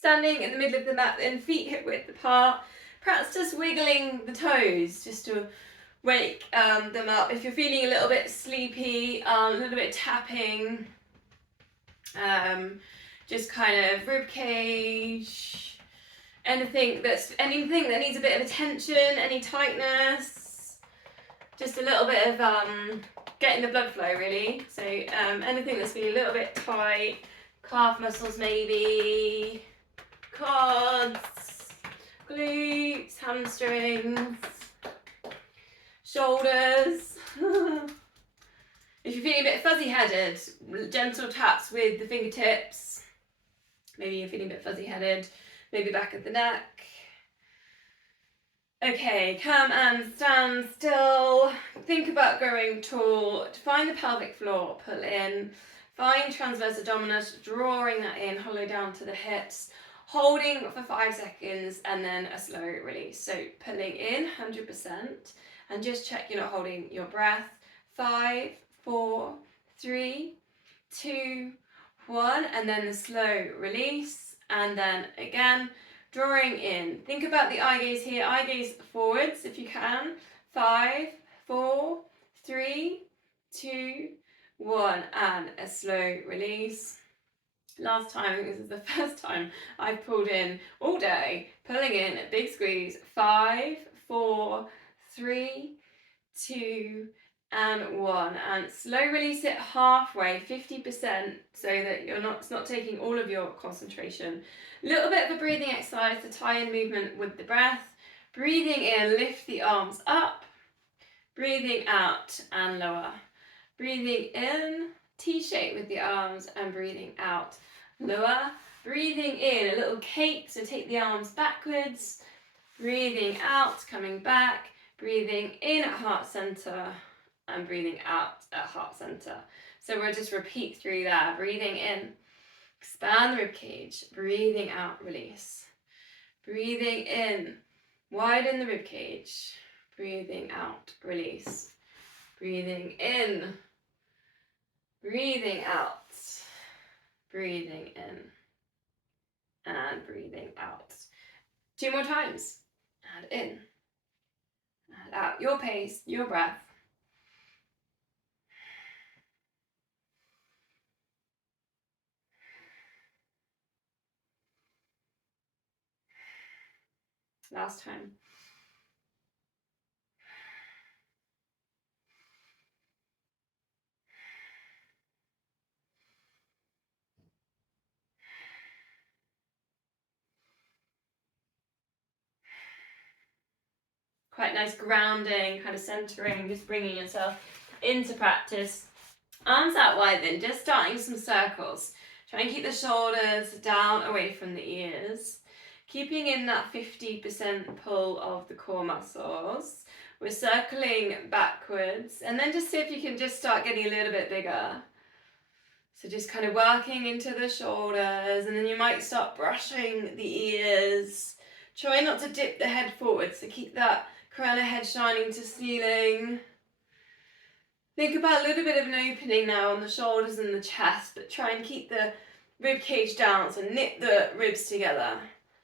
Standing in the middle of the mat, then feet hip width apart. Perhaps just wiggling the toes just to wake them up. If you're feeling a little bit sleepy, a little bit tapping, just kind of rib cage, anything that needs a bit of attention, any tightness, just a little bit of getting the blood flow really. So anything that's feeling a little bit tight, calf muscles maybe, quads, glutes, hamstrings, shoulders. If you're feeling a bit fuzzy-headed, gentle taps with the fingertips. Maybe you're feeling a bit fuzzy-headed, maybe back of the neck. Okay, come and stand still. Think about going tall. Find the pelvic floor, pull in. Find transverse abdominis, drawing that in, hollow down to the hips. Holding for 5 seconds and then a slow release. So pulling in 100% and just check you're not holding your breath. 5, 4, 3, 2, 1, and then the slow release, and then again drawing in. Think about the eye gaze here, eye gaze forwards if you can. 5, 4, 3, 2, 1, and a slow release. Last time, I think this is the first time I've pulled in all day, pulling in a big squeeze. 5, 4, 3, 2, and 1, and slow release it halfway, 50%, so that it's not taking all of your concentration. A little bit of a breathing exercise to tie in movement with the breath. Breathing in, lift the arms up. Breathing out and lower. Breathing in, T-shape with the arms, and breathing out, lower. Breathing in, a little cape, so take the arms backwards. Breathing out, coming back. Breathing in at heart center and breathing out at heart center. So we'll just repeat through there. Breathing in, expand the rib cage. Breathing out, release. Breathing in, widen the rib cage. Breathing out, release. Breathing in, breathing out. Breathing in and breathing out. 2 more times. And in. And out, your pace, your breath. Last time. Quite nice grounding, kind of centering, just bringing yourself into practice. Arms out wide then, just starting some circles. Try and keep the shoulders down away from the ears. Keeping in that 50% pull of the core muscles. We're circling backwards, and then just see if you can just start getting a little bit bigger. So just kind of working into the shoulders, and then you might start brushing the ears. Try not to dip the head forward, so keep that crown of head shining to ceiling. Think about a little bit of an opening now on the shoulders and the chest, but try and keep the rib cage down, so knit the ribs together.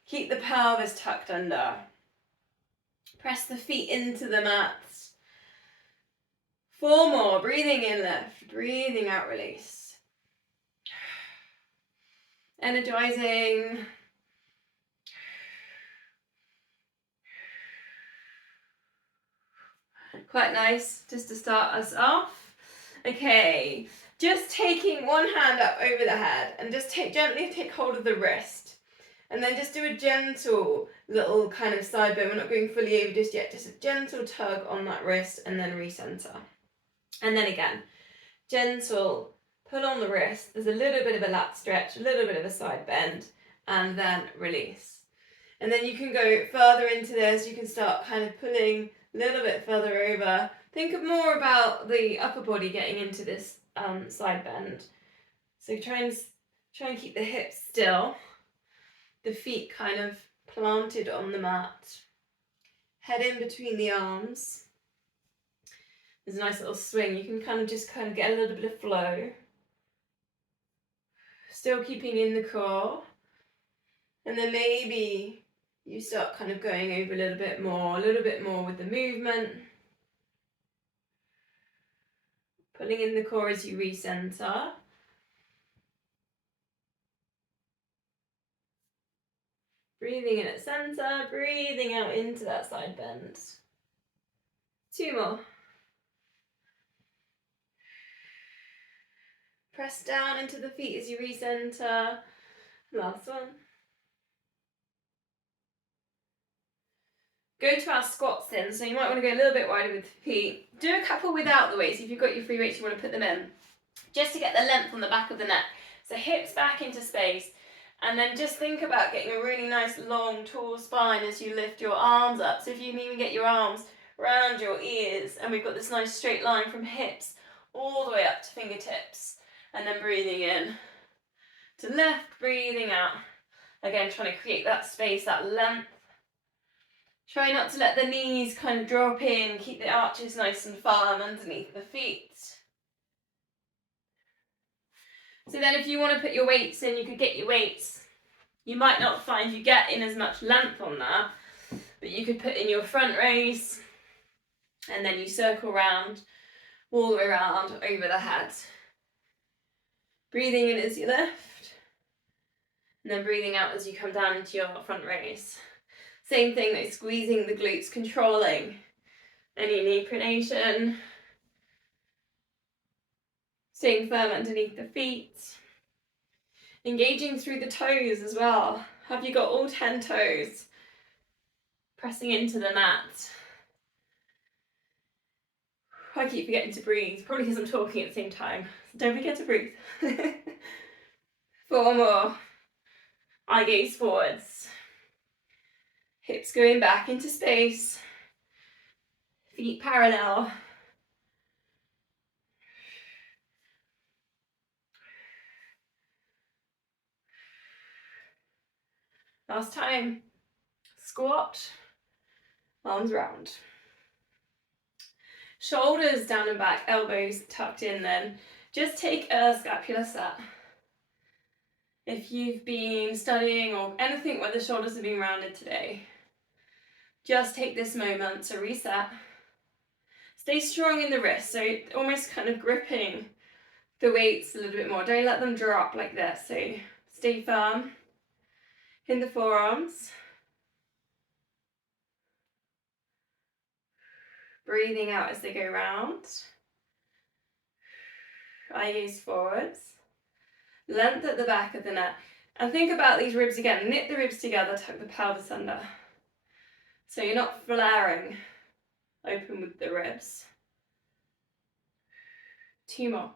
Keep the pelvis tucked under. Press the feet into the mat. 4 more, breathing in, lift, breathing out, release. Energizing. Quite nice just to start us off. Okay, just taking one hand up over the head and just gently take hold of the wrist. And then just do a gentle little kind of side bend. We're not going fully over just yet, just a gentle tug on that wrist and then recenter. And then again, gentle pull on the wrist. There's a little bit of a lat stretch, a little bit of a side bend, and then release. And then you can go further into this. You can start kind of pulling a little bit further over. Think more about the upper body getting into this side bend. So try and keep the hips still. The feet kind of planted on the mat. Head in between the arms. There's a nice little swing. You can kind of get a little bit of flow. Still keeping in the core. And then maybe you start kind of going over a little bit more with the movement. Pulling in the core as you recenter. Breathing in at center, breathing out into that side bend. 2 more. Press down into the feet as you recenter. Last one. Go to our squats then, so you might want to go a little bit wider with the feet. Do a couple without the weights. If you've got your free weights, you want to put them in, just to get the length on the back of the neck. So hips back into space, and then just think about getting a really nice long tall spine as you lift your arms up. So if you can even get your arms around your ears, and we've got this nice straight line from hips all the way up to fingertips, and then breathing in to left, breathing out. Again, trying to create that space, that length. Try not to let the knees kind of drop in, keep the arches nice and firm underneath the feet. So then if you want to put your weights in, you could get your weights. You might not find you get in as much length on that, but you could put in your front raise, and then you circle round, all the way around, over the head. Breathing in as you lift, and then breathing out as you come down into your front raise. Same thing, like squeezing the glutes, controlling any knee pronation. Staying firm underneath the feet. Engaging through the toes as well. Have you got all 10 toes? Pressing into the mat. I keep forgetting to breathe, probably because I'm talking at the same time. So don't forget to breathe. 4 more. Eye gaze forwards. Hips going back into space. Feet parallel. Last time. Squat. Arms round. Shoulders down and back, elbows tucked in then. Just take a scapular set. If you've been studying or anything where the shoulders have been rounded today, just take this moment to reset. Stay strong in the wrists, so almost kind of gripping the weights a little bit more. Don't let them drop like this, so stay firm in the forearms. Breathing out as they go round. Eye gaze forwards. Length at the back of the neck. And think about these ribs again. Knit the ribs together, tuck the pelvis under. So you're not flaring open with the ribs. 2 more.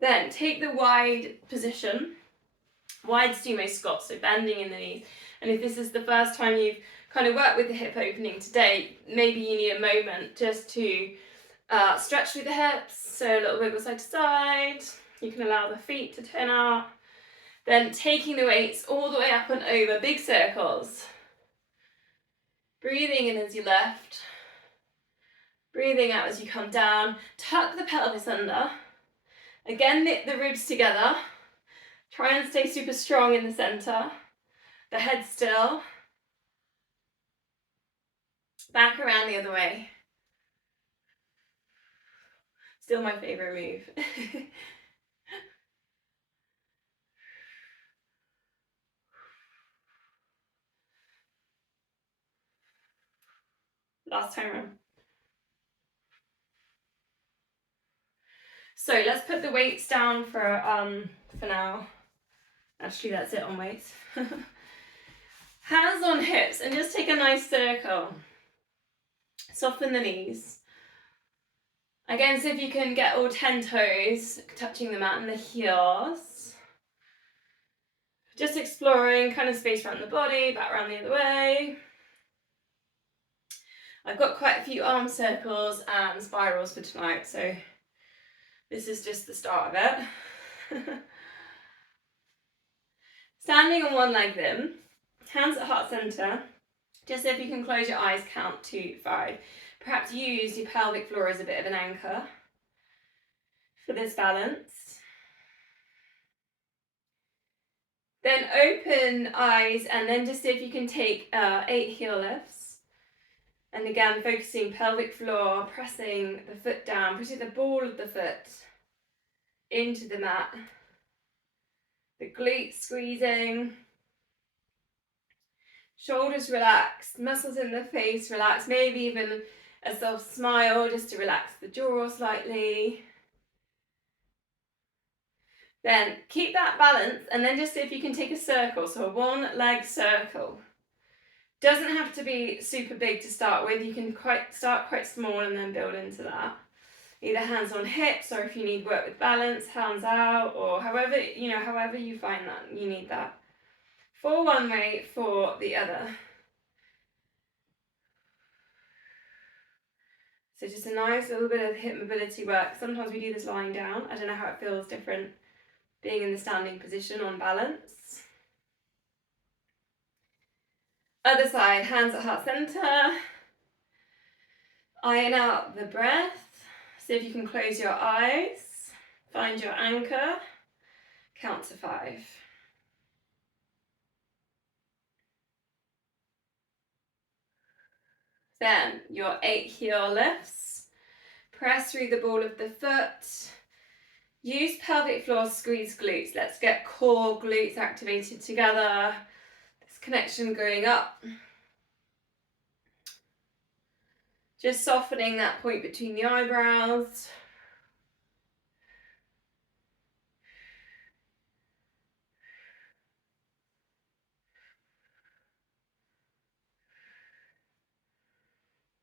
Then take the wide position, wide sumo squat, so bending in the knees. And if this is the first time you've kind of worked with the hip opening today, maybe you need a moment just to stretch through the hips, so a little wiggle side to side. You can allow the feet to turn out. Then taking the weights all the way up and over, big circles. Breathing in as you lift. Breathing out as you come down. Tuck the pelvis under. Again, knit the ribs together. Try and stay super strong in the center. The head still. Back around the other way. Still my favorite move. Last time around. So let's put the weights down for now. Actually, that's it on weights. Hands on hips, and just take a nice circle. Soften the knees. Again, see if you can get all 10 toes touching the mat and the heels. Just exploring kind of space around the body, back around the other way. I've got quite a few arm circles and spirals for tonight, so this is just the start of it. Standing on one leg then, hands at heart center. Just if you can close your eyes, count to 5. Perhaps use your pelvic floor as a bit of an anchor for this balance. Then open eyes and then just see if you can take 8 heel lifts. And again, focusing pelvic floor, pressing the foot down, pushing the ball of the foot into the mat. The glutes squeezing. Shoulders relaxed, muscles in the face relaxed, maybe even a soft smile just to relax the jaw slightly. Then keep that balance and then just see if you can take a circle, so a one leg circle. Doesn't have to be super big to start with, you can start quite small and then build into that. Either hands on hips, or if you need work with balance, hands out, or however you find that you need that. For one way, for the other. So just a nice little bit of hip mobility work. Sometimes we do this lying down. I don't know how it feels different being in the standing position on balance. Other side, hands at heart center. Iron out the breath. See if you can close your eyes. Find your anchor. Count to 5. Then your 8 heel lifts. Press through the ball of the foot. Use pelvic floor, squeeze glutes. Let's get core glutes activated together. This connection going up. Just softening that point between the eyebrows.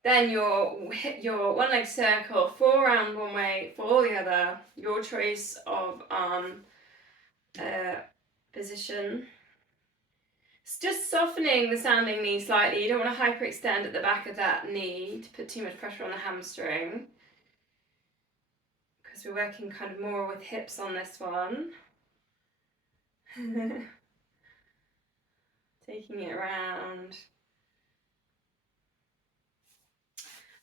Then your one leg circle, 4 round one way, 4 the other. Your choice of position. It's just softening the standing knee slightly. You don't want to hyperextend at the back of that knee to put too much pressure on the hamstring, because we're working kind of more with hips on this one. Taking it around.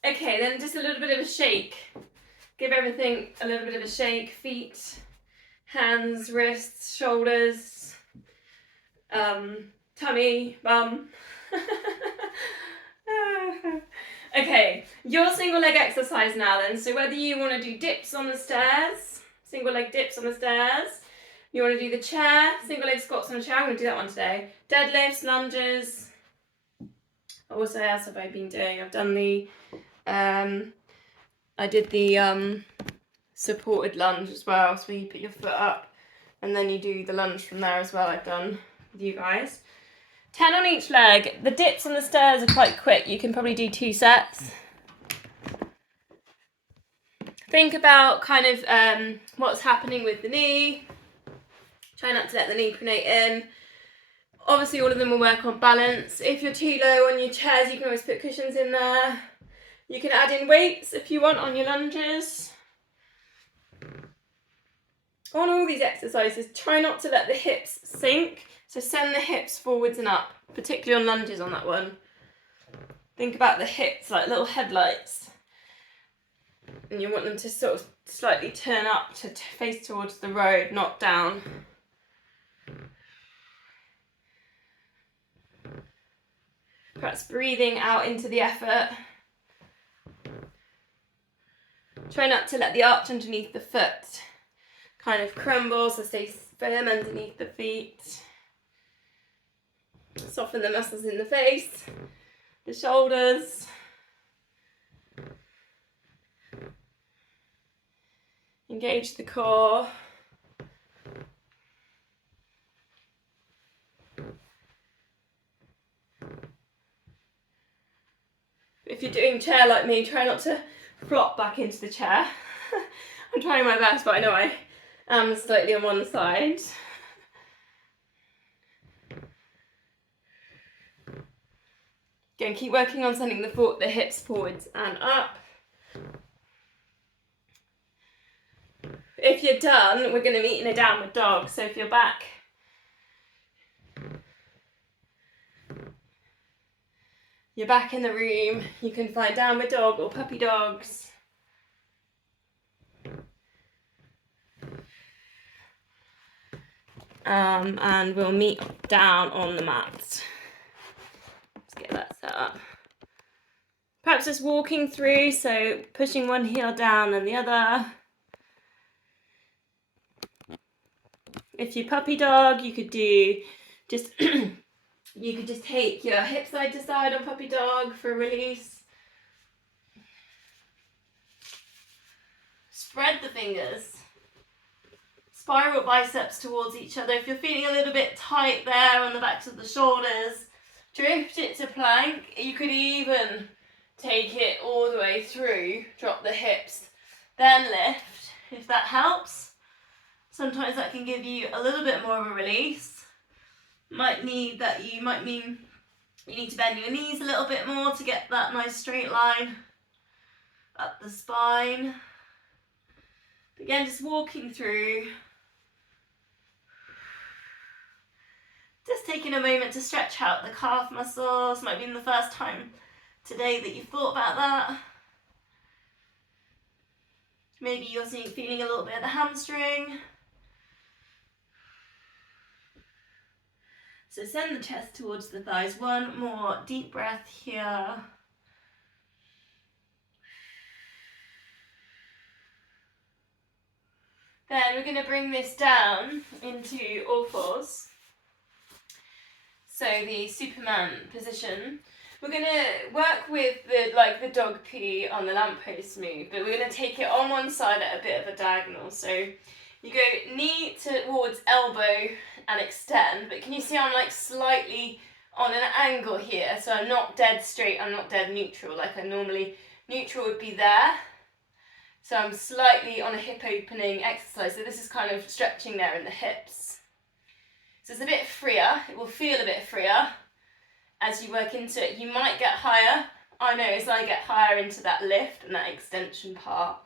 Okay, then just a little bit of a shake. Give everything a little bit of a shake. Feet, hands, wrists, shoulders, tummy, bum. Okay, your single leg exercise now then. So whether you want to do dips on the stairs, single leg dips on the stairs, you want to do the chair, single leg squats on the chair, I'm going to do that one today. Deadlifts, lunges. What else have I been doing? I've done the I did the supported lunge as well, so you put your foot up and then you do the lunge from there as well. I've done with you guys. 10 on each leg. The dips on the stairs are quite quick. You can probably do 2 sets. Think about kind of what's happening with the knee. Try not to let the knee pronate in. Obviously all of them will work on balance. If you're too low on your chairs, you can always put cushions in there. You can add in weights if you want on your lunges. On all these exercises, try not to let the hips sink. So send the hips forwards and up, particularly on lunges on that one. Think about the hips like little headlights. And you want them to sort of slightly turn up to face towards the road, not down. Perhaps breathing out into the effort. Try not to let the arch underneath the foot kind of crumble, so stay firm underneath the feet. Soften the muscles in the face, the shoulders. Engage the core. If you're doing chair like me, try not to flop back into the chair. I'm trying my best, but I know I am slightly on one side. Again, keep working on sending the hips forwards and up. If you're done, we're going to meet in a downward dog. So if you're back, you're back in the room, you can find downward dog or puppy dogs. And we'll meet down on the mat. Let's get that set up. Perhaps just walking through, so pushing one heel down and the other. If you're puppy dog, you could do just you could just take your hip side to side on puppy dog for a release. Spread the fingers. Spiral biceps towards each other. If you're feeling a little bit tight there on the backs of the shoulders, drift it to plank. You could even take it all the way through, drop the hips, then lift, if that helps. Sometimes that can give you a little bit more of a release. Might mean you need to bend your knees a little bit more to get that nice straight line up the spine. Again, just walking through. Just taking a moment to stretch out the calf muscles. Might be the first time today that you've thought about that. Maybe you're feeling a little bit of the hamstring. So send the chest towards the thighs. One more deep breath here. Then we're going to bring this down into all fours. So the Superman position. We're going to work with the dog pee on the lamppost move, but we're going to take it on one side at a bit of a diagonal. So you go knee towards elbow and extend, but can you see I'm like slightly on an angle here? So I'm not dead straight, I'm not dead neutral like I normally, neutral would be there. So I'm slightly on a hip opening exercise. So this is kind of stretching there in the hips. So it's a bit freer, it will feel a bit freer as you work into it. You might get higher. I know as I get higher into that lift and that extension part.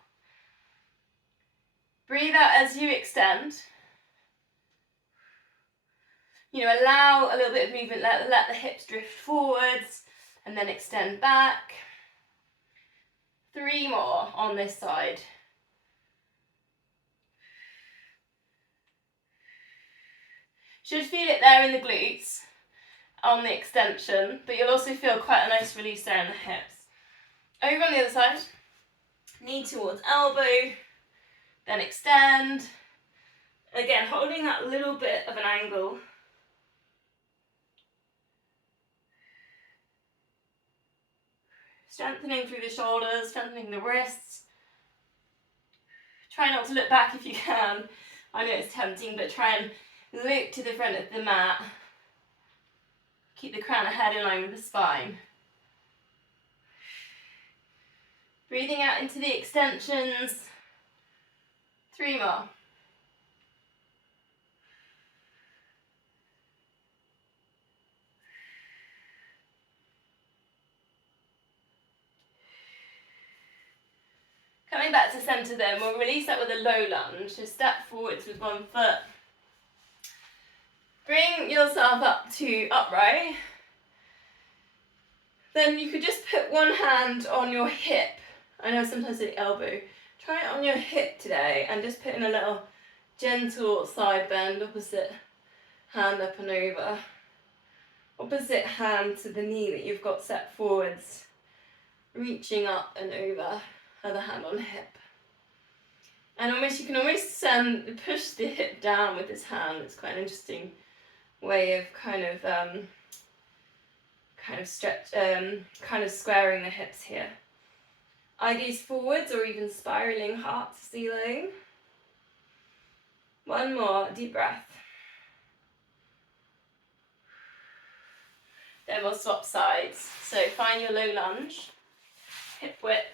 Breathe out as you extend. You know, allow a little bit of movement, let the hips drift forwards and then extend back. 3 more on this side. Should feel it there in the glutes on the extension, but you'll also feel quite a nice release there in the hips. Over on the other side, knee towards elbow, then extend. Again, holding that little bit of an angle. Strengthening through the shoulders, strengthening the wrists. Try not to look back if you can. I know it's tempting, but try and loop to the front of the mat. Keep the crown of head in line with the spine. Breathing out into the extensions. 3 more. Coming back to centre then, we'll release that with a low lunge. So step forwards with one foot. Bring yourself up to upright. Then you could just put one hand on your hip. I know sometimes the elbow. Try it on your hip today and just put in a little gentle side bend, opposite hand up and over. Opposite hand to the knee that you've got set forwards. Reaching up and over. Other hand on hip. And you can almost push the hip down with this hand. It's quite an interesting way of kind of squaring the hips here. Eye gaze forwards or even spiraling heart to ceiling. One more deep breath. Then we'll swap sides. So find your low lunge, hip width.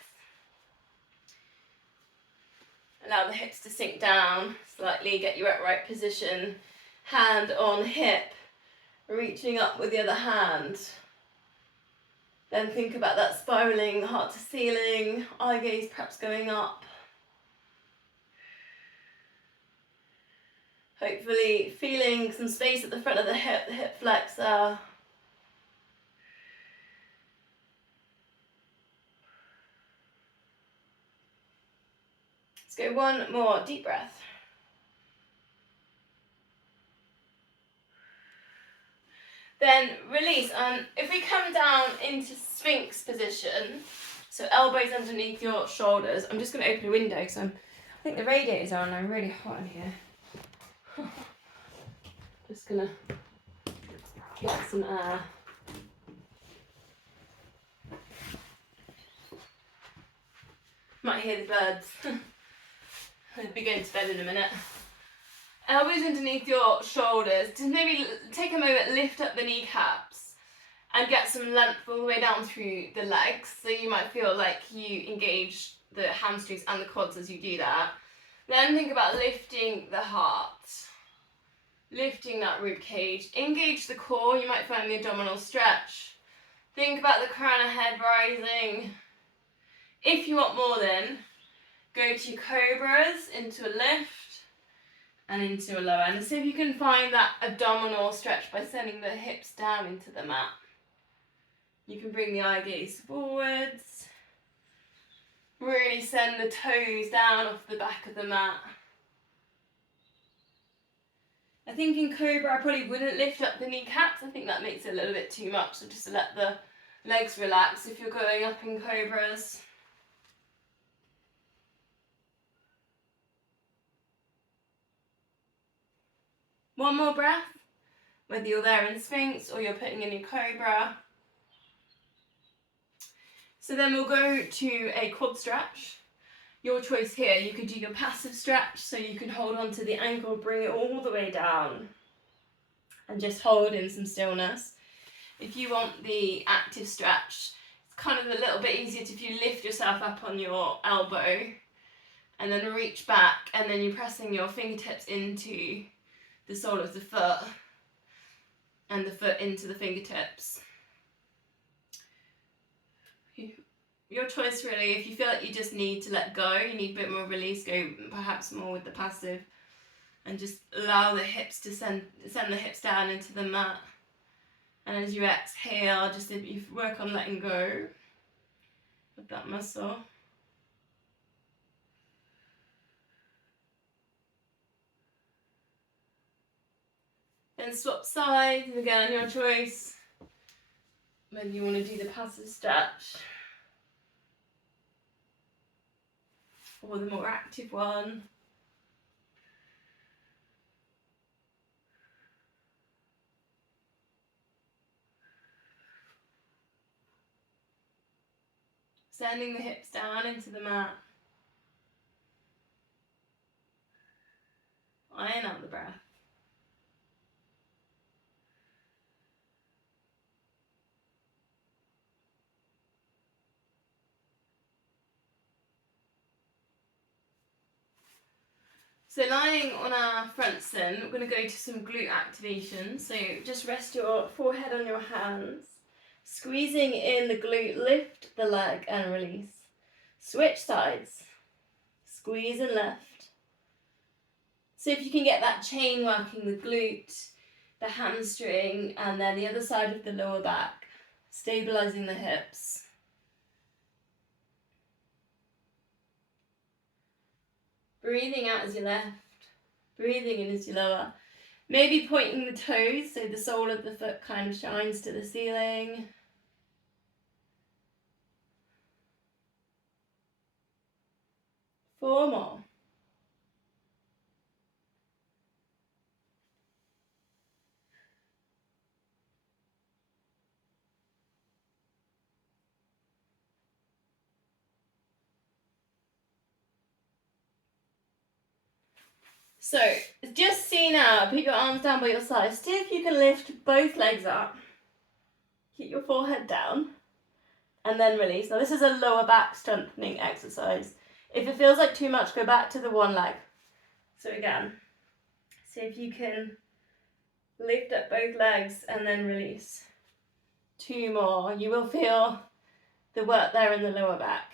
Allow the hips to sink down slightly, get your upright position. Hand on hip, reaching up with the other hand. Then think about that spiraling heart to ceiling, eye gaze perhaps going up. Hopefully feeling some space at the front of the hip flexor. Let's go one more deep breath. Then release, and if we come down into Sphinx position, so elbows underneath your shoulders, I'm just going to open a window because I think the radiators are on, I'm really hot in here. Just going to get some air. Might hear the birds. They'll be going to bed in a minute. Elbows underneath your shoulders. Just maybe take a moment, lift up the kneecaps and get some length all the way down through the legs. So you might feel like you engage the hamstrings and the quads as you do that. Then think about lifting the heart, lifting that rib cage. Engage the core. You might find the abdominal stretch. Think about the crown of head rising. If you want more, then go to cobras, into a lift and into a lower. And see if you can find that abdominal stretch by sending the hips down into the mat. You can bring the eye gaze forwards. Really send the toes down off the back of the mat. I think in Cobra I probably wouldn't lift up the kneecaps. I think that makes it a little bit too much. So just let the legs relax if you're going up in Cobras. One more breath, whether you're there in Sphinx or you're putting in your Cobra. So then we'll go to a quad stretch. Your choice here, you could do your passive stretch, so you can hold on to the ankle, bring it all the way down and just hold in some stillness. If you want the active stretch, it's kind of a little bit easier if you lift yourself up on your elbow and then reach back, and then you're pressing your fingertips into the sole of the foot and the foot into the fingertips. Your choice really. If you feel like you just need to let go, you need a bit more release, go perhaps more with the passive and just allow the hips to send the hips down into the mat. And as you exhale, just if you work on letting go of that muscle. Then swap sides, again your choice. Whether you want to do the passive stretch or the more active one. Sending the hips down into the mat. Iron out the breath. So lying on our fronts then, we're going to go to some glute activation. So just rest your forehead on your hands. Squeezing in the glute, lift the leg and release. Switch sides. Squeeze and lift. So if you can get that chain working, the glute, the hamstring, and then the other side of the lower back, stabilizing the hips. Breathing out as you lift, breathing in as you lower. Maybe pointing the toes so the sole of the foot kind of shines to the ceiling. Four more. So, just see now, put your arms down by your side. See if you can lift both legs up. Keep your forehead down. And then release. Now this is a lower back strengthening exercise. If it feels like too much, go back to the one leg. So again, see if you can lift up both legs and then release. Two more. You will feel the work there in the lower back.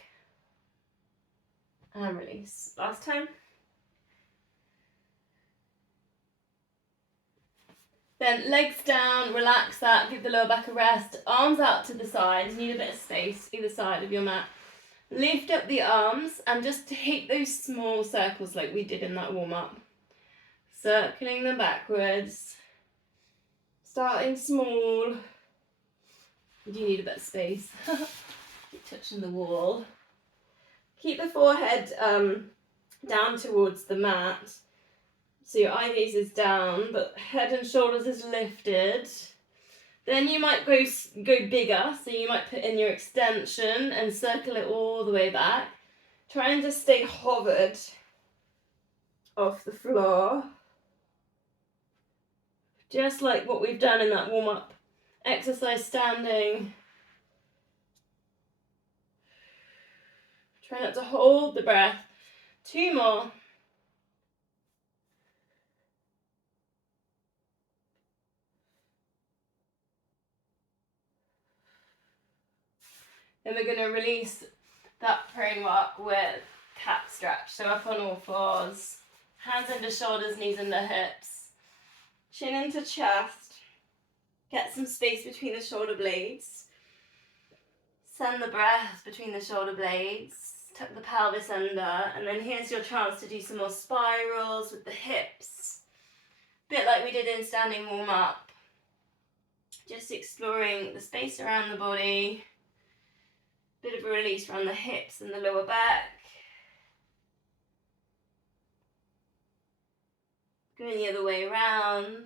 And release. Last time. Then legs down, relax that, give the lower back a rest. Arms out to the sides, need a bit of space either side of your mat. Lift up the arms and just take those small circles like we did in that warm-up. Circling them backwards. Starting small. You do need a bit of space. Keep touching the wall. Keep the forehead down towards the mat. So your eye gaze is down, but head and shoulders is lifted. Then you might go bigger, so you might put in your extension and circle it all the way back. Trying to stay hovered off the floor. Just like what we've done in that warm-up exercise standing. Try not to hold the breath. 2 more. Then we're going to release that prone walk with cat stretch. So up on all fours, hands under shoulders, knees under hips, chin into chest. Get some space between the shoulder blades. Send the breath between the shoulder blades. Tuck the pelvis under, and then here's your chance to do some more spirals with the hips. Bit like we did in standing warm up. Just exploring the space around the body. Bit of a release around the hips and the lower back. Going the other way around.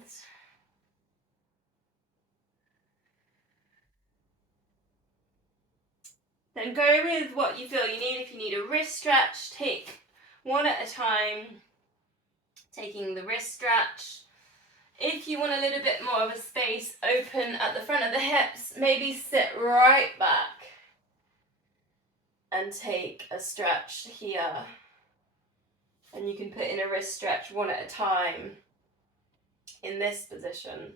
Then go with what you feel you need. If you need a wrist stretch, take one at a time. Taking the wrist stretch. If you want a little bit more of a space open at the front of the hips, maybe sit right back and take a stretch here. And you can put in a wrist stretch one at a time in this position.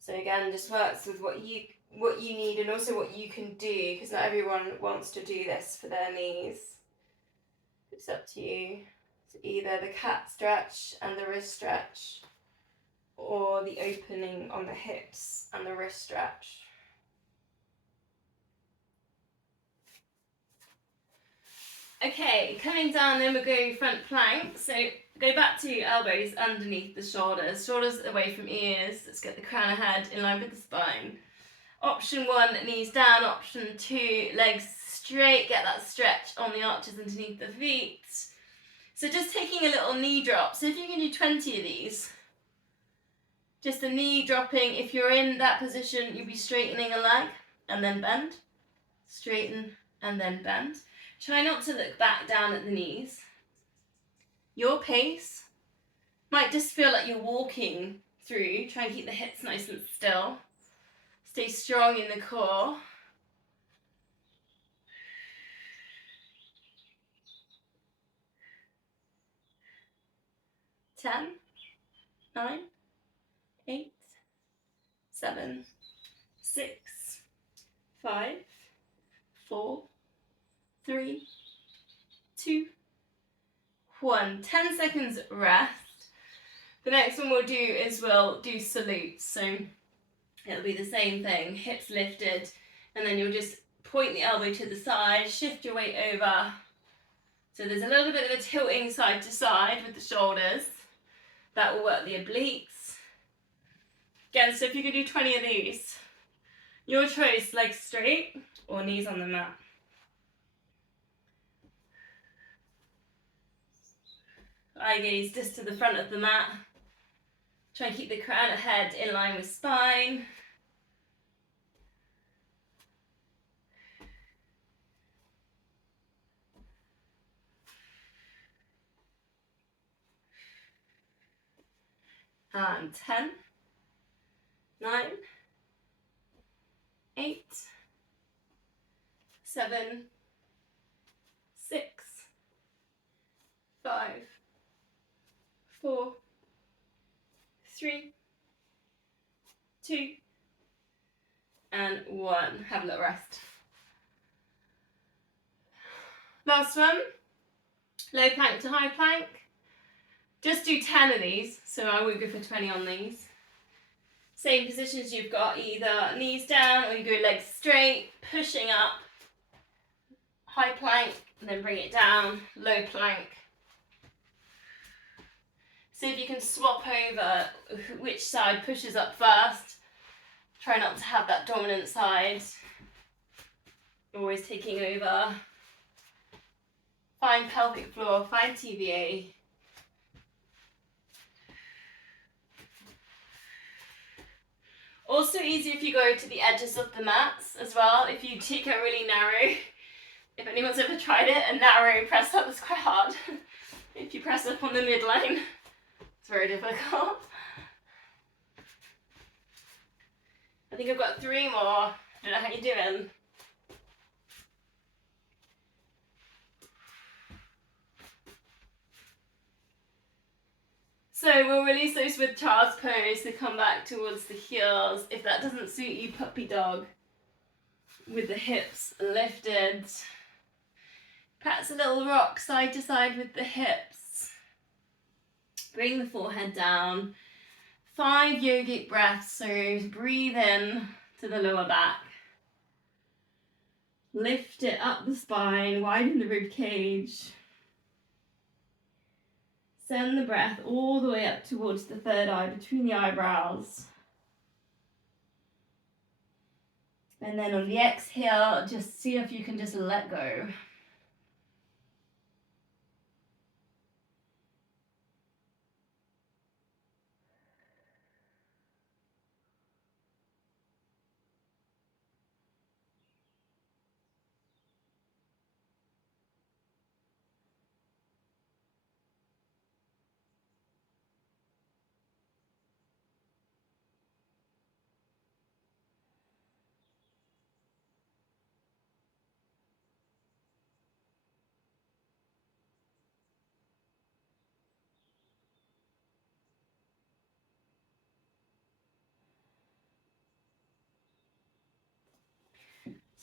So again, just works with what you need and also what you can do, because not everyone wants to do this for their knees. It's up to you. So either the cat stretch and the wrist stretch, or the opening on the hips and the wrist stretch. Okay, coming down, then we're going front plank. So go back to elbows underneath the shoulders, shoulders away from ears. Let's get the crown of head in line with the spine. Option 1, knees down. Option 2, legs straight. Get that stretch on the arches underneath the feet. So just taking a little knee drop. So if you can do 20 of these, just a knee dropping. If you're in that position, you'll be straightening a leg and then bend. Straighten and then bend. Try not to look back down at the knees. Your pace might just feel like you're walking through. Try and keep the hips nice and still. Stay strong in the core. Ten, 9, 8, 7, 6, 5, 4, 3, 2, 1. 10 seconds rest. The next one we'll do is we'll do salutes. So it'll be the same thing, hips lifted, and then you'll just point the elbow to the side, shift your weight over. So there's a little bit of a tilting side to side with the shoulders. That will work the obliques. Again, so if you can do 20 of these, your choice, legs straight or knees on the mat. Eye gaze just to the front of the mat. Try and keep the crown of head in line with spine. And 10, 9, 8, 7, 6, 5, 4, 3, 2, and 1. Have a little rest. Last one, low plank to high plank. Just do 10 of these, so I won't go for 20 on these. Same positions you've got, either knees down or you go legs straight, pushing up, high plank, and then bring it down, low plank. See if you can swap over which side pushes up first. Try not to have that dominant side always taking over. Find pelvic floor, find TVA. Also easy if you go to the edges of the mats as well. If you take it really narrow, if anyone's ever tried it, a narrow press up is quite hard. If you press up on the midline, it's very difficult. I think I've got 3 more. I don't know how you're doing. So we'll release those with child's pose to come back towards the heels. If that doesn't suit you, puppy dog with the hips lifted. Perhaps a little rock side to side with the hips. Bring the forehead down. 5 yogic breaths, so breathe in to the lower back. Lift it up the spine, widen the rib cage. Send the breath all the way up towards the third eye, between the eyebrows. And then on the exhale, just see if you can just let go.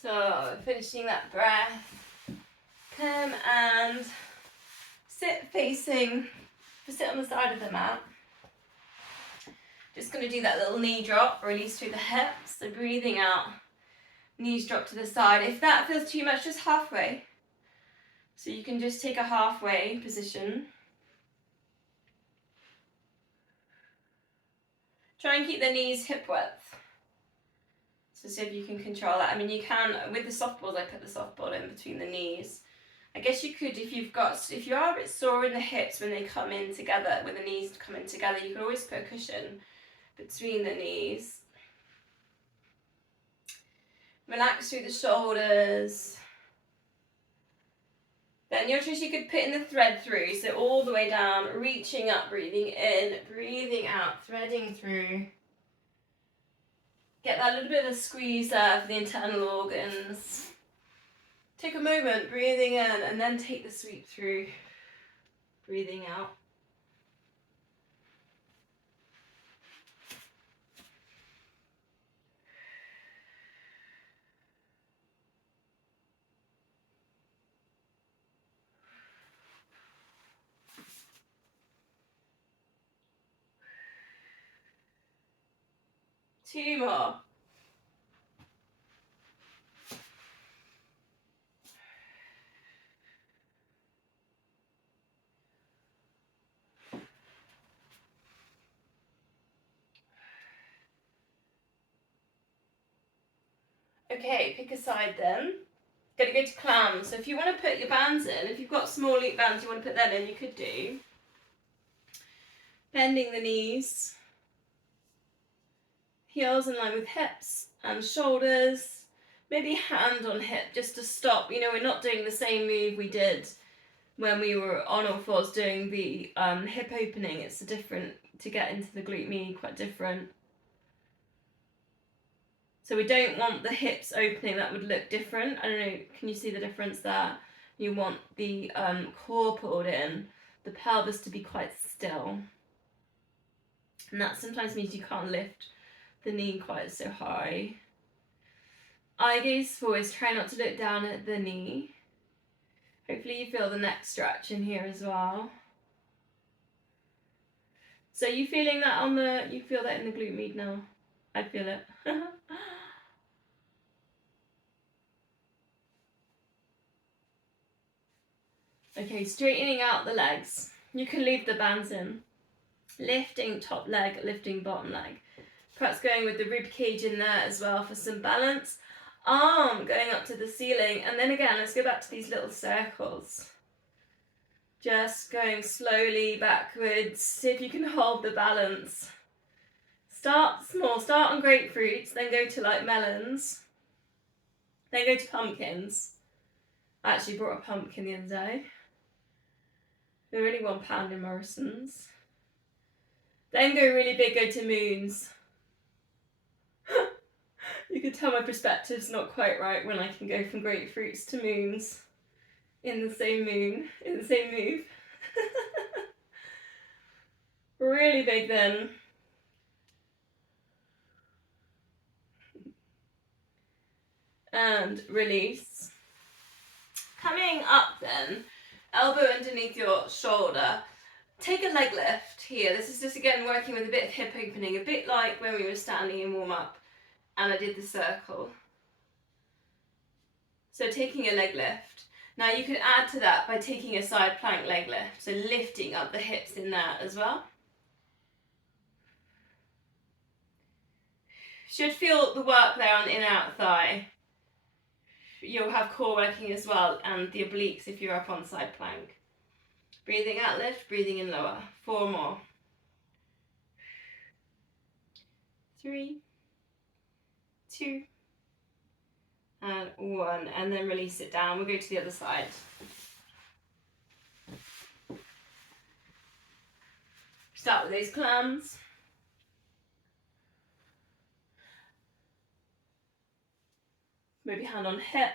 So finishing that breath, come and sit on the side of the mat. Just going to do that little knee drop, release through the hips, so breathing out, knees drop to the side. If that feels too much, just halfway. So you can just take a halfway position. Try and keep the knees hip width. So see if you can control that. I mean, you can, with the softballs, I put the softball in between the knees. I guess you could, if you are a bit sore in the hips when they come in together, when the knees come in together, you could always put a cushion between the knees. Relax through the shoulders. Then your choice, you could put in the thread through, so all the way down, reaching up, breathing in, breathing out, threading through. Get that little bit of a squeeze there for the internal organs. Take a moment, breathing in, and then take the sweep through, breathing out. Two more. Okay, pick a side then. Gonna go to clam. So if you want to put your bands in, if you've got small loop bands you want to put that in, you could do. Bending the knees. Heels in line with hips and shoulders. Maybe hand on hip just to stop. You know, we're not doing the same move we did when we were on all fours doing the hip opening. It's a different, to get into the glute med, quite different. So we don't want the hips opening, that would look different. I don't know, can you see the difference there? You want the core pulled in, the pelvis to be quite still. And that sometimes means you can't lift the knee quite so high. Eye gaze forwards, try not to look down at the knee. Hopefully you feel the neck stretch in here as well. So you feeling that you feel that in the glute med now? I feel it. Okay, straightening out the legs. You can leave the bands in. Lifting top leg, lifting bottom leg. Perhaps going with the rib cage in there as well for some balance. Arm going up to the ceiling, and then again, let's go back to these little circles. Just going slowly backwards. See if you can hold the balance. Start small, start on grapefruits, then go to like melons, then go to pumpkins. I actually brought a pumpkin the other day. They're only £1 in Morrison's. Then go really big, go to moons. You can tell my perspective's not quite right when I can go from grapefruits to moons in the same moon, in the same move. Really big then. And release. Coming up then, elbow underneath your shoulder. Take a leg lift here. This is just again working with a bit of hip opening, a bit like when we were standing in warm up and I did the circle. So taking a leg lift. Now you could add to that by taking a side plank leg lift, so lifting up the hips in that as well. Should feel the work there on the in and out thigh. You'll have core working as well and the obliques if you're up on side plank. Breathing out, lift, breathing in lower. 4 more. 3, 2, and 1, and then release it down. We'll go to the other side. Start with those clams. Maybe hand on hip.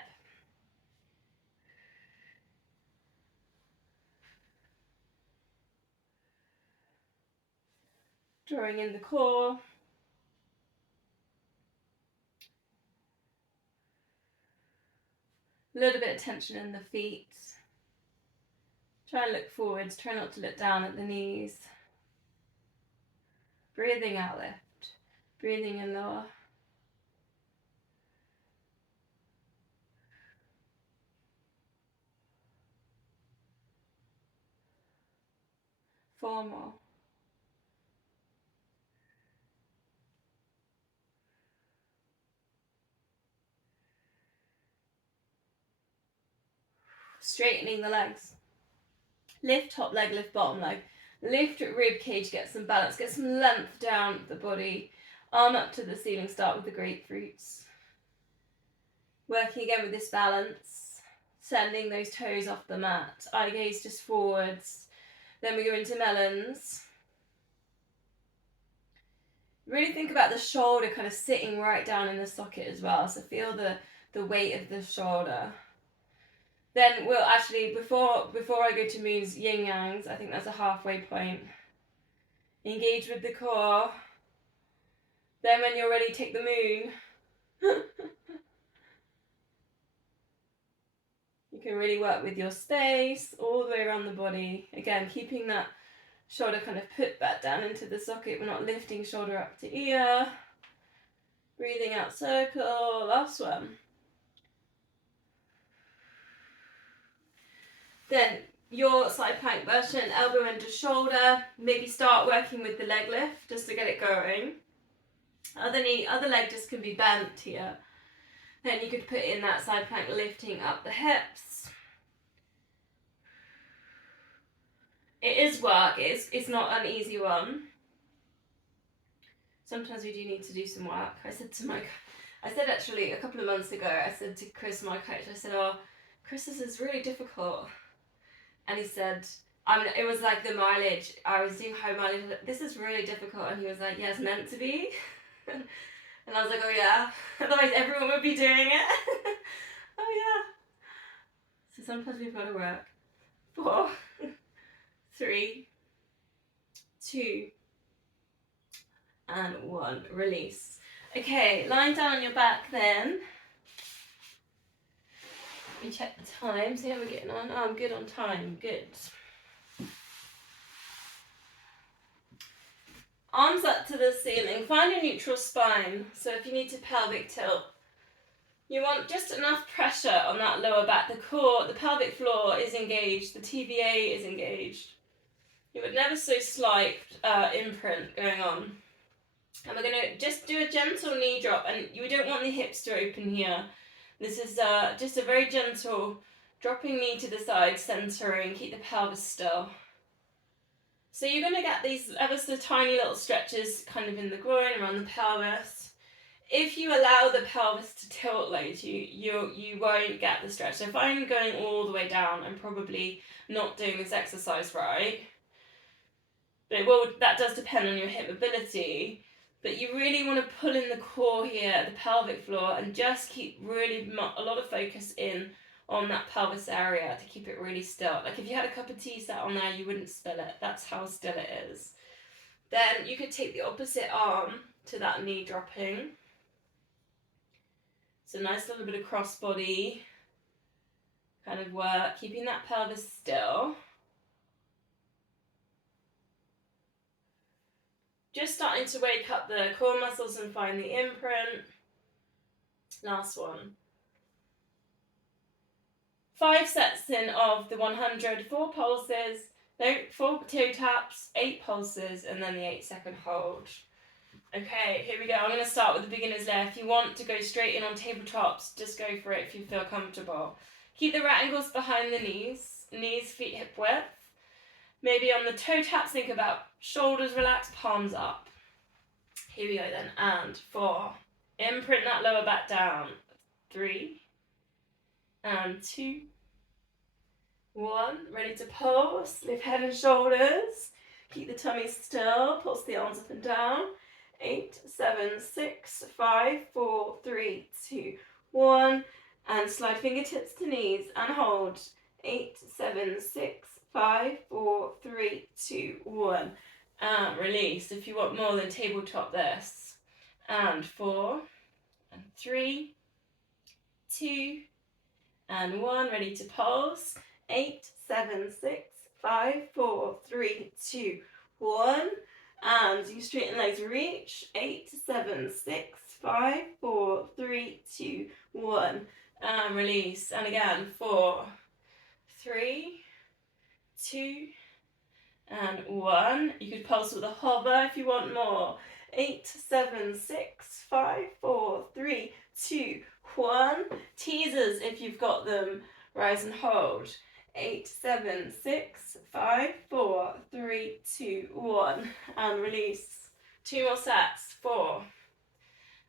Drawing in the core. A little bit of tension in the feet. Try and look forwards, try not to look down at the knees. Breathing out, lift. Breathing in lower. 4 more. Straightening the legs. Lift top leg, lift bottom leg. Lift rib cage, get some balance, get some length down the body. Arm up to the ceiling, start with the grapefruits. Working again with this balance. Sending those toes off the mat. Eye gaze just forwards. Then we go into melons. Really think about the shoulder kind of sitting right down in the socket as well. So feel the weight of the shoulder. Then we'll actually, before I go to moons, yin yangs, I think that's a halfway point. Engage with the core. Then when you're ready, take the moon. You can really work with your space all the way around the body. Again, keeping that shoulder kind of put back down into the socket. We're not lifting shoulder up to ear. Breathing out, circle. Last one. Then your side plank version, elbow under shoulder. Maybe start working with the leg lift just to get it going. Other knee, other leg just can be bent here. Then you could put in that side plank lifting up the hips. It is work, it's not an easy one. Sometimes we do need to do some work. I said actually a couple of months ago, I said to Chris, my coach, I said, oh, Chris, this is really difficult. And he said, it was like the mileage, I was doing high mileage, this is really difficult. And he was like, yeah, it's meant to be. And I was like, oh yeah, otherwise everyone would be doing it. Oh yeah. So sometimes we've got to work. 4, 3, 2, and 1. Release. Okay, lying down on your back then. Let me check the time, see how we're getting on. Oh, I'm good on time, good. Arms up to the ceiling, find a neutral spine. So if you need to pelvic tilt, You want just enough pressure on that lower back. The core, the pelvic floor is engaged, the TVA is engaged. You would never so slight imprint going on. And we're going to just do a gentle knee drop, and you don't want the hips to open here. This is just a very gentle dropping knee to the side, centering, keep the pelvis still. So you're going to get these ever so tiny little stretches kind of in the groin, around the pelvis. If you allow the pelvis to tilt loads, you won't get the stretch. So if I'm going all the way down, I'm probably not doing this exercise right. But that does depend on your hip mobility. But you really want to pull in the core here, the pelvic floor, and just keep really a lot of focus in on that pelvis area to keep it really still. Like if you had a cup of tea sat on there, you wouldn't spill it. That's how still it is. Then you could take the opposite arm to that knee dropping. So nice little bit of crossbody kind of work, keeping that pelvis still. Just starting to wake up the core muscles and find the imprint. Last one. 5 sets in of the 100, 4 pulses, 4 toe taps, 8 pulses, and then the 8-second hold. Okay, here we go. I'm going to start with the beginner's layer. If you want to go straight in on tabletops, just go for it if you feel comfortable. Keep the right angles behind the knees, feet, hip width. Maybe on the toe taps, think about shoulders relaxed, palms up. Here we go then, and 4. Imprint that lower back down. 3, and 2, 1. Ready to pulse, lift head and shoulders. Keep the tummy still, pulse the arms up and down. 8, 7, 6, 5, 4, 3, 2, 1. And slide fingertips to knees and hold. 8, 7, 6, 5, 4, 3, 2, 1. And release if you want more than tabletop this. And 4, and 3, 2, and 1. Ready to pulse. 8, 7, 6, 5, 4, 3, 2, 1. And you straighten legs, reach. 8, 7, 6, 5, 4, 3, 2, 1. And release. And again, 4, 3, 2, and 1. You could pulse with a hover if you want more. 8, 7, 6, 5, 4, 3, 2, 1. Teasers if you've got them. Rise and hold. 8, 7, 6, 5, 4, 3, 2, 1. And release. 2 more sets. 4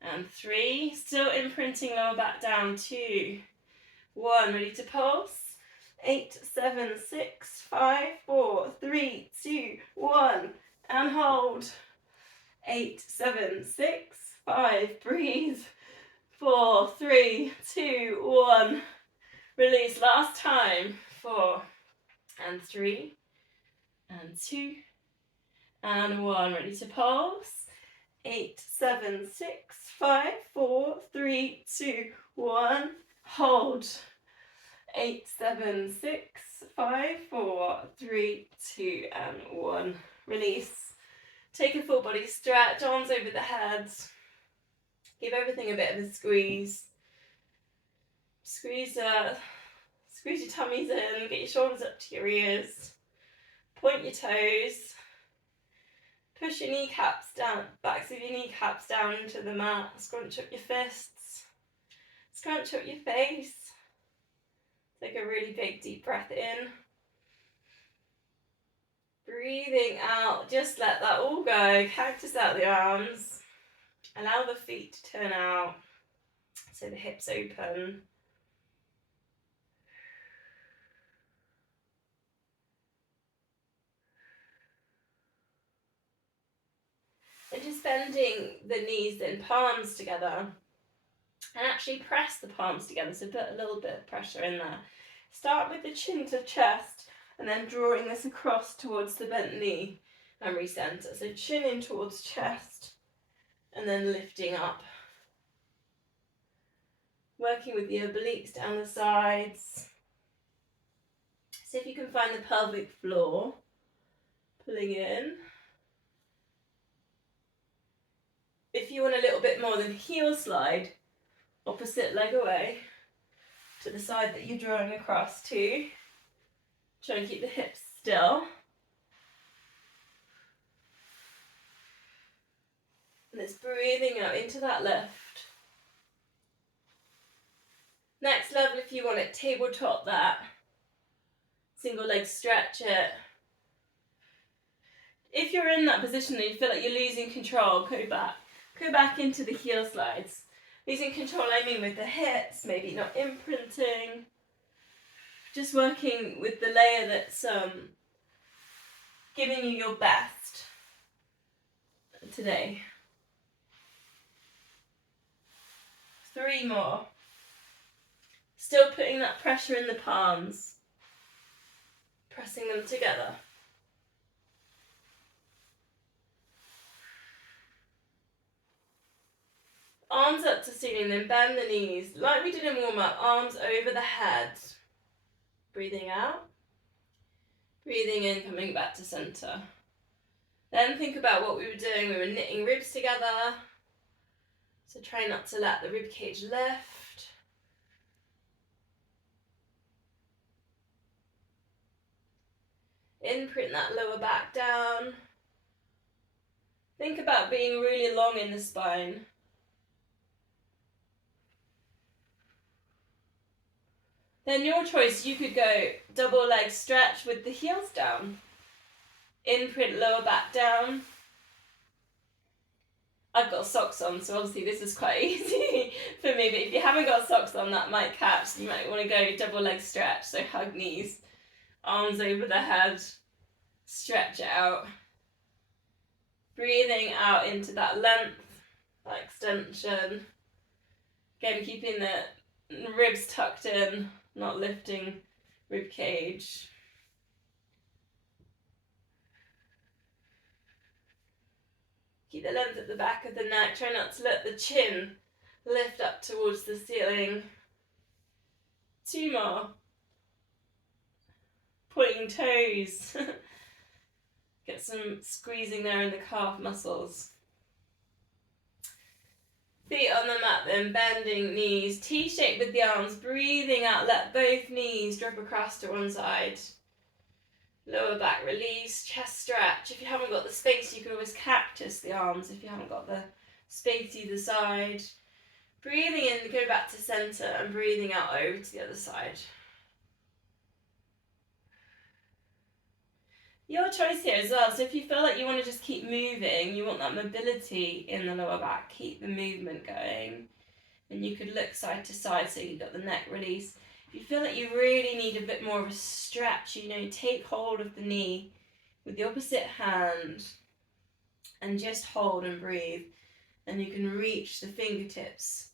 and 3. Still imprinting lower back down. 2, 1. Ready to pulse. 8, 7, 6, 5, 4, 3, 2, 1. And hold. 8, 7, 6, 5. Breathe. 4, 3, 2, 1. Release. Last time. 4 and 3 and 2 and 1. Ready to pulse. 8, 7, 6, 5, 4, 3, 2, 1. Hold. 8, 7, 6, 5, 4, 3, 2, and 1. Release. Take a full body stretch, arms over the head. Give everything a bit of a squeeze. Squeeze your tummies in, get your shoulders up to your ears. Point your toes. Push your kneecaps down, backs of your kneecaps down into the mat. Scrunch up your fists. Scrunch up your face. Take a really big deep breath in. Breathing out, just let that all go. Cactus out the arms. Allow the feet to turn out so the hips open. And just bending the knees in palms together. And actually press the palms together, so put a little bit of pressure in there. Start with the chin to chest, and then drawing this across towards the bent knee and recenter. So chin in towards chest, and then lifting up. Working with the obliques down the sides. See if you can find the pelvic floor. Pulling in. If you want a little bit more, then heel slide Opposite leg away to the side that you're drawing across to. Try and keep the hips still. And it's breathing out into that lift. Next level, if you want it, tabletop that. Single leg stretch it. If you're in that position and you feel like you're losing control, go back. Go back into the heel slides. Losing control, I mean with the hips, maybe not imprinting. Just working with the layer that's giving you your best today. 3 more. Still putting that pressure in the palms. Pressing them together. Arms up to ceiling, then bend the knees. Like we did in warm-up, arms over the head. Breathing out. Breathing in, coming back to center. Then think about what we were doing. We were knitting ribs together. So try not to let the rib cage lift. Imprint that lower back down. Think about being really long in the spine. Then your choice, you could go double leg stretch with the heels down. Imprint lower back down. I've got socks on, so obviously this is quite easy for me, but if you haven't got socks on, that might catch. You might want to go double leg stretch, so hug knees, arms over the head, stretch it out. Breathing out into that length, that extension. Again, keeping the ribs tucked in, not lifting rib cage. Keep the length at the back of the neck. Try not to let the chin lift up towards the ceiling. 2 more. Pointing toes. Get some squeezing there in the calf muscles. Feet on the mat then, bending knees. T-shape with the arms, breathing out. Let both knees drop across to one side. Lower back release, chest stretch. If you haven't got the space, you can always cactus the arms if you haven't got the space either side. Breathing in, go back to center, and breathing out over to the other side. Your choice here as well. So if you feel like you want to just keep moving, you want that mobility in the lower back, keep the movement going. And you could look side to side so you've got the neck release. If you feel like you really need a bit more of a stretch, take hold of the knee with the opposite hand and just hold and breathe. And you can reach the fingertips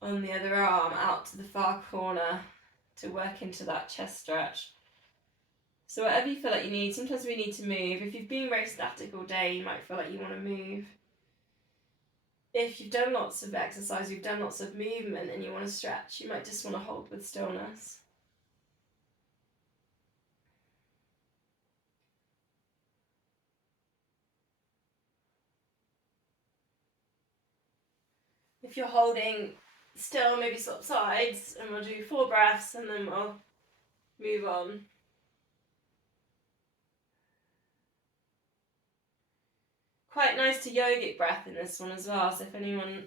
on the other arm out to the far corner to work into that chest stretch. So whatever you feel like you need, sometimes we need to move. If you've been very static all day, you might feel like you want to move. If you've done lots of exercise, you've done lots of movement and you want to stretch, you might just want to hold with stillness. If you're holding still, maybe swap sides, and we'll do 4 breaths and then we'll move on. Quite nice to yogic breath in this one as well, so if anyone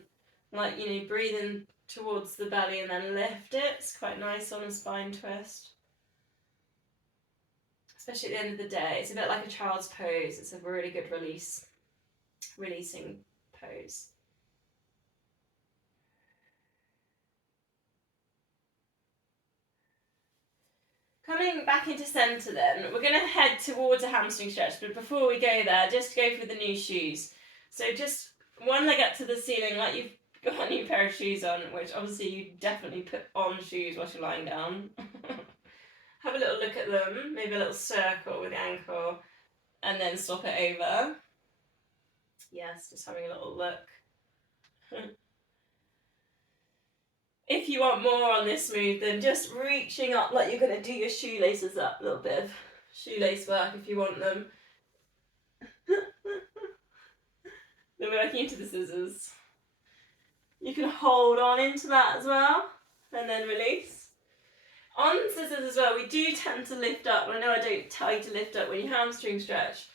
breathe in towards the belly and then lift it, it's quite nice on a spine twist. Especially at the end of the day, it's a bit like a child's pose. It's a really good releasing pose. Coming back into centre then, we're going to head towards a hamstring stretch, but before we go there, just go for the new shoes. So just one leg up to the ceiling like you've got a new pair of shoes on, which obviously you definitely put on shoes while you're lying down. Have a little look at them, maybe a little circle with the ankle, and then swap it over. Yes, just having a little look. If you want more on this move, then just reaching up like you're going to do your shoelaces up, a little bit of shoelace work if you want them. Then working into the scissors. You can hold on into that as well, and then release. On scissors as well, we do tend to lift up. I know I don't tell you to lift up when you hamstring stretch,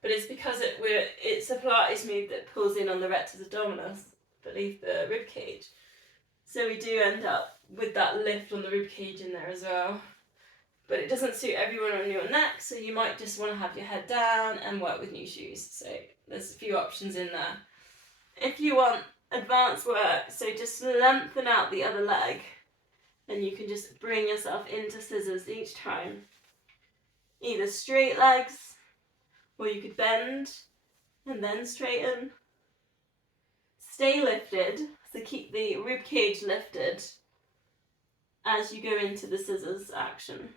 but it's because it's a Pilates move that pulls in on the rectus abdominis beneath the rib cage. So we do end up with that lift on the rib cage in there as well. But it doesn't suit everyone on your neck, so you might just want to have your head down and work with new shoes. So there's a few options in there. If you want advanced work, so just lengthen out the other leg, and you can just bring yourself into scissors each time. Either straight legs, or you could bend and then straighten. Stay lifted, so keep the rib cage lifted as you go into the scissors action.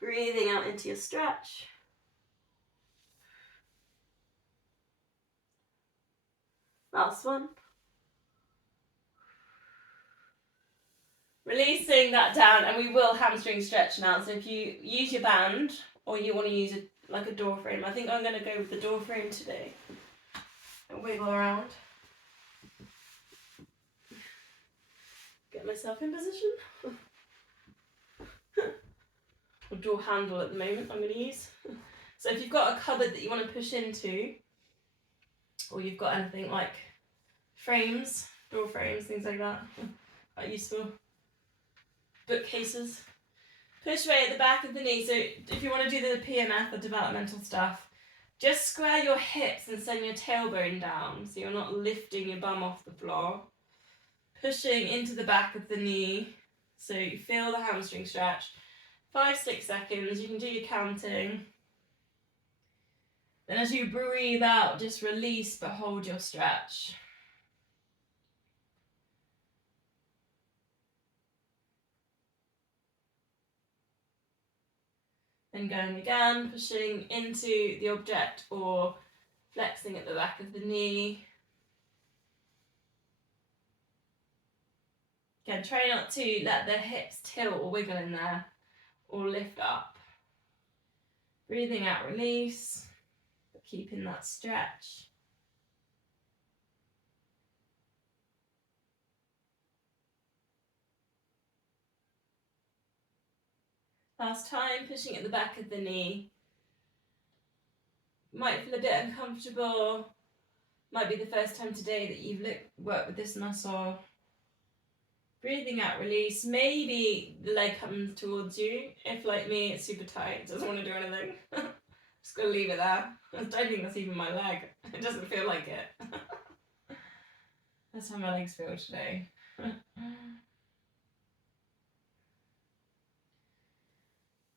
Breathing out into your stretch. Last one. Releasing that down, and we will hamstring stretch now. So if you use your band, or you want to use like a door frame, I think I'm going to go with the door frame today. And wiggle around. Get myself in position. Or door handle at the moment I'm going to use. So if you've got a cupboard that you want to push into, or you've got anything like frames, door frames, things like that, quite useful. Bookcases. Push away at the back of the knee. So if you want to do the PMF, the developmental stuff, just square your hips and send your tailbone down so you're not lifting your bum off the floor. Pushing into the back of the knee so you feel the hamstring stretch. 5-6 seconds, you can do your counting. Then as you breathe out, just release but hold your stretch. Then going again, pushing into the object or flexing at the back of the knee. Again, try not to let the hips tilt or wiggle in there or lift up. Breathing out, release, but keeping that stretch. Last time, pushing at the back of the knee. Might feel a bit uncomfortable. Might be the first time today that you've worked with this muscle. Breathing out, release. Maybe the leg comes towards you. If, like me, it's super tight, doesn't want to do anything. Just gonna leave it there. I don't think that's even my leg. It doesn't feel like it. That's how my legs feel today.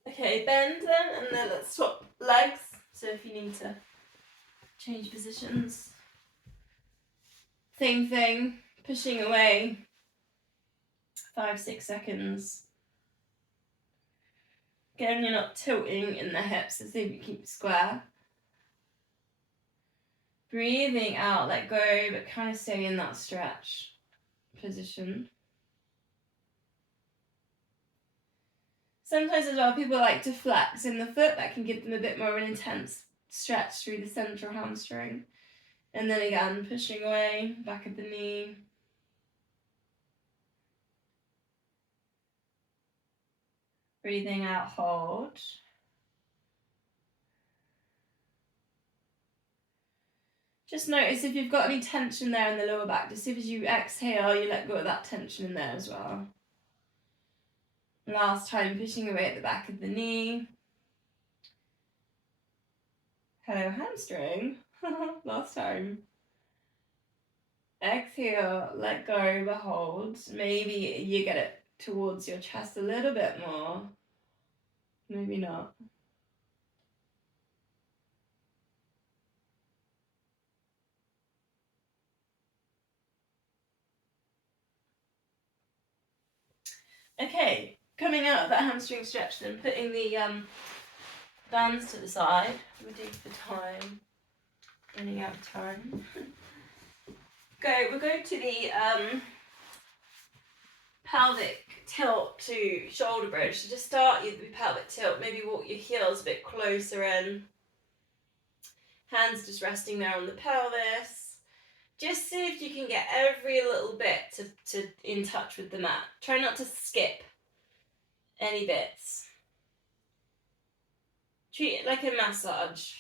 Okay, bend then, and then let's swap legs. So if you need to change positions. Same thing, pushing away. 5-6 seconds. Again, you're not tilting in the hips as if you keep square. Breathing out, let go, but kind of stay in that stretch position. Sometimes as well, people like to flex in the foot. That can give them a bit more of an intense stretch through the central hamstring. And then again, pushing away, back of the knee. Breathing out, hold. Just notice if you've got any tension there in the lower back. Just as you exhale, you let go of that tension in there as well. Last time, pushing away at the back of the knee. Hello, hamstring. Last time. Exhale, let go, but hold. Maybe you get it towards your chest a little bit more. Maybe not. Okay, coming out of that hamstring stretch then, putting the bands to the side. We'll do for time. Running out of time. We'll go to the pelvic tilt to shoulder bridge. So just start with the pelvic tilt, maybe walk your heels a bit closer in. Hands just resting there on the pelvis. Just see if you can get every little bit to in touch with the mat. Try not to skip any bits. Treat it like a massage.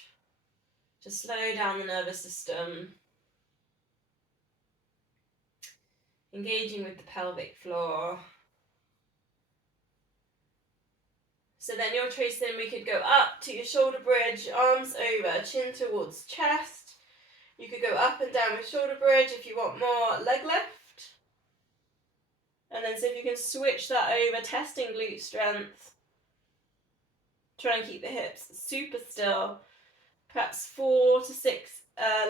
Just slow down the nervous system. Engaging with the pelvic floor. So then your choice, then we could go up to your shoulder bridge, arms over, chin towards chest. You could go up and down with shoulder bridge if you want more leg lift. And then see if you can switch that over, testing glute strength. Try and keep the hips super still. Perhaps 4 to 6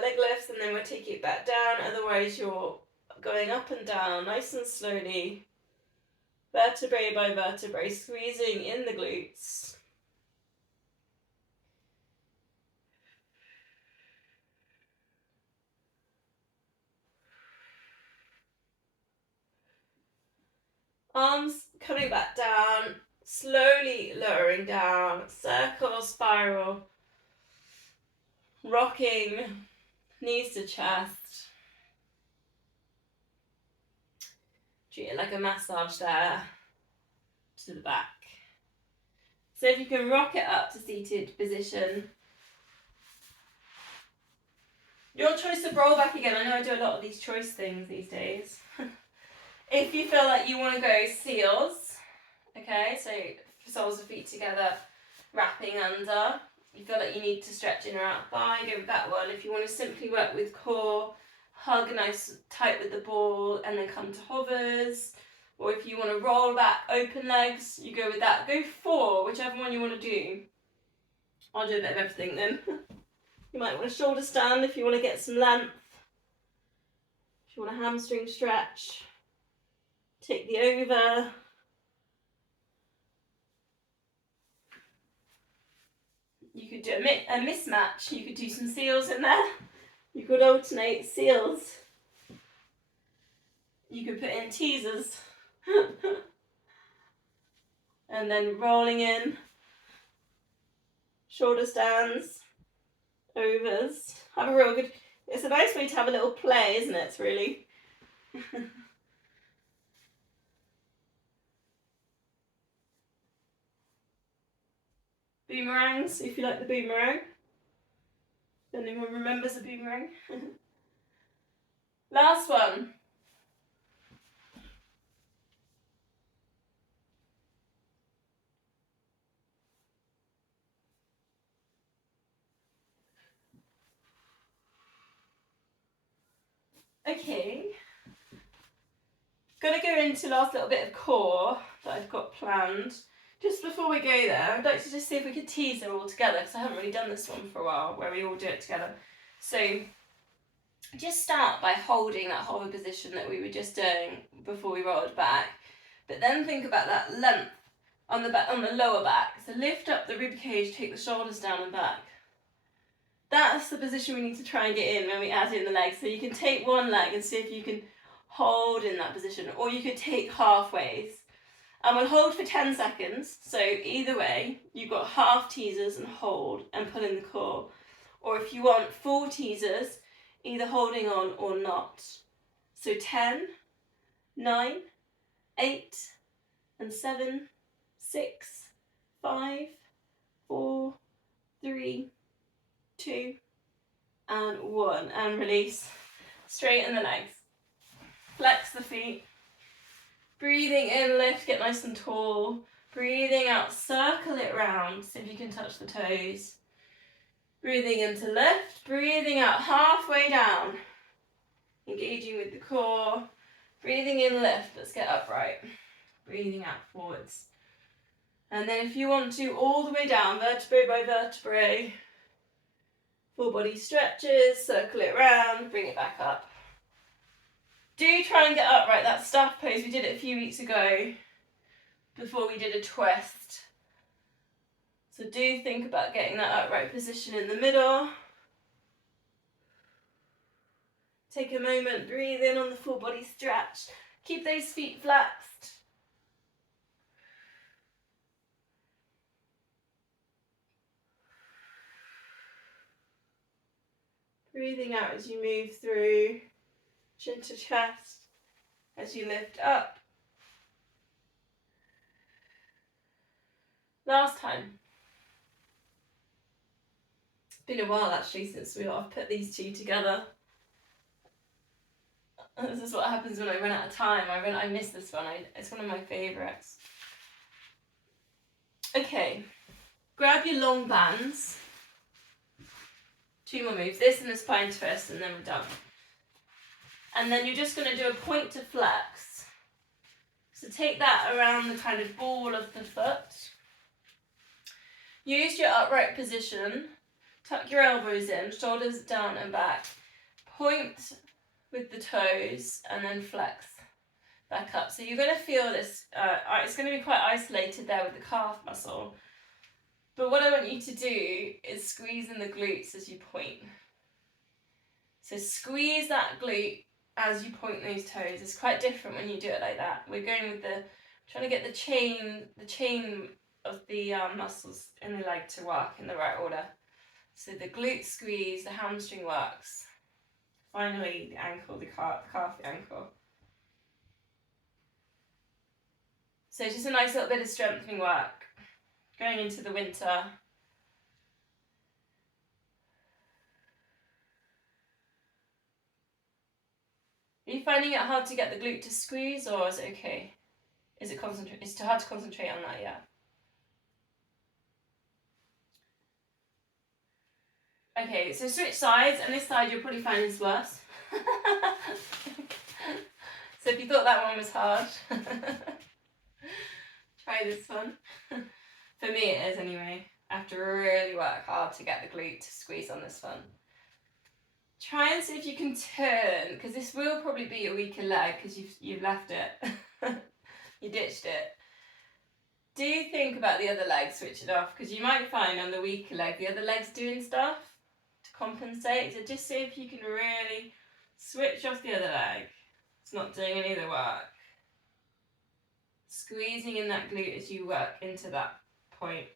leg lifts, and then we'll take it back down. Otherwise you're going up and down nice and slowly, vertebrae by vertebrae, squeezing in the glutes. Arms coming back down, slowly lowering down, circle, spiral, rocking, knees to chest. Treat it like a massage there to the back. So if you can rock it up to seated position. Your choice of roll back again. I know I do a lot of these choice things these days. If you feel like you want to go seals, okay, so soles of feet together, wrapping under. You feel like you need to stretch in or out thigh, go with that one. If you want to simply work with core, hug nice tight with the ball and then come to hovers. Or if you want to roll back, open legs, you go with that. Go 4, whichever one you want to do. I'll do a bit of everything then. You might want a shoulder stand if you want to get some length. If you want a hamstring stretch, take the over. You could do a mismatch. You could do some seals in there. You could alternate seals. You could put in teasers. And then rolling in. Shoulder stands. Overs. Have a real good... It's a nice way to have a little play, isn't it? It's really... Boomerangs, if you like the boomerang. If anyone remembers a boomerang. Last one. Okay. Gonna go into the last little bit of core that I've got planned. Just before we go there, I'd like to just see if we could teaser all together, because I haven't really done this one for a while, where we all do it together. So just start by holding that hover position that we were just doing before we rolled back, but then think about that length on the back, on the lower back. So lift up the rib cage, take the shoulders down and back. That's the position we need to try and get in when we add in the legs. So you can take one leg and see if you can hold in that position, or you could take halfways. And we'll hold for 10 seconds. So either way, you've got half teasers and hold and pull in the core. Or if you want full teasers, either holding on or not. So 10, 9, 8, and 7, 6, 5, 4, 3, 2, and 1. And release. Straighten the legs. Flex the feet. Breathing in, lift, get nice and tall. Breathing out, circle it round, see if you can touch the toes. Breathing in to lift, breathing out halfway down. Engaging with the core. Breathing in, lift, let's get upright. Breathing out forwards. And then if you want to, all the way down, vertebrae by vertebrae. Full body stretches, circle it round, bring it back up. Do try and get upright, that staff pose, we did it a few weeks ago before we did a twist. So do think about getting that upright position in the middle. Take a moment, breathe in on the full body stretch. Keep those feet flexed. Breathing out as you move through chin to chest, as you lift up. Last time. It's been a while actually since I've put these two together. This is what happens when I run out of time. I miss this one. It's one of my favourites. Okay, grab your long bands. 2 more moves. This and the spine twist, and then we're done. And then you're just going to do a point to flex. So take that around the kind of ball of the foot. Use your upright position. Tuck your elbows in, shoulders down and back. Point with the toes and then flex back up. So you're going to feel this, it's going to be quite isolated there with the calf muscle. But what I want you to do is squeeze in the glutes as you point. So squeeze that glute as you point those toes. It's quite different when you do it like that. We're going with trying to get the chain of the muscles in the leg to work in the right order. So the glute squeeze, the hamstring works. Finally, the ankle, the calf, the ankle. So just a nice little bit of strengthening work going into the winter. Are you finding it hard to get the glute to squeeze, or is it okay? It's too hard to concentrate on that, yeah. Okay, so switch sides, and this side you'll probably find is worse. So if you thought that one was hard, try this one. For me it is anyway. I have to really work hard to get the glute to squeeze on this one. Try and see if you can turn, because this will probably be your weaker leg because you've left it. You ditched it. Do think about the other leg, switch it off, because you might find on the weaker leg the other leg's doing stuff to compensate. So just see if you can really switch off the other leg. It's not doing any of the work. Squeezing in that glute as you work into that point.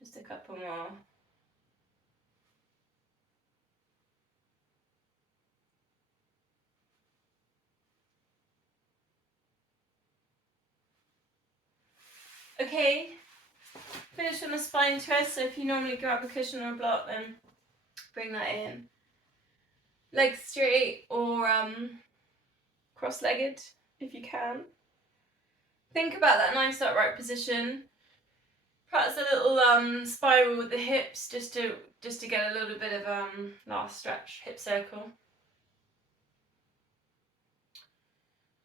Just a couple more. Okay, finish on the spine twist. So if you normally grab a cushion or a block, then bring that in. Legs straight or cross-legged if you can. Think about that nice upright position. Perhaps a little spiral with the hips just to get a little bit of last stretch, hip circle.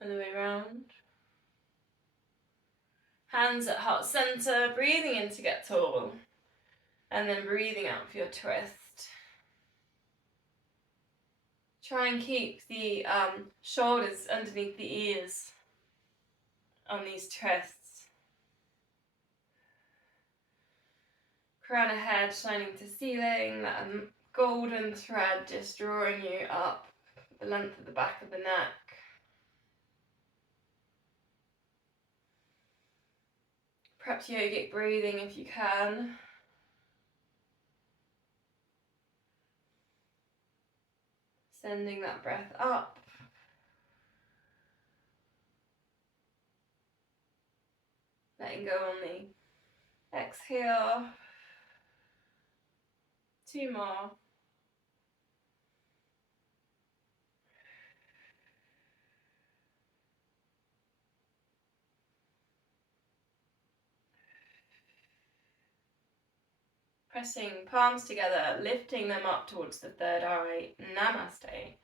Other way around. Hands at heart center, breathing in to get tall. And then breathing out for your twist. Try and keep the shoulders underneath the ears on these twists. Crown of head shining to ceiling, that golden thread just drawing you up the length of the back of the neck. Perhaps yogic breathing if you can. Sending that breath up. Letting go on the exhale. 2 more. Pressing palms together, lifting them up towards the third eye. Namaste.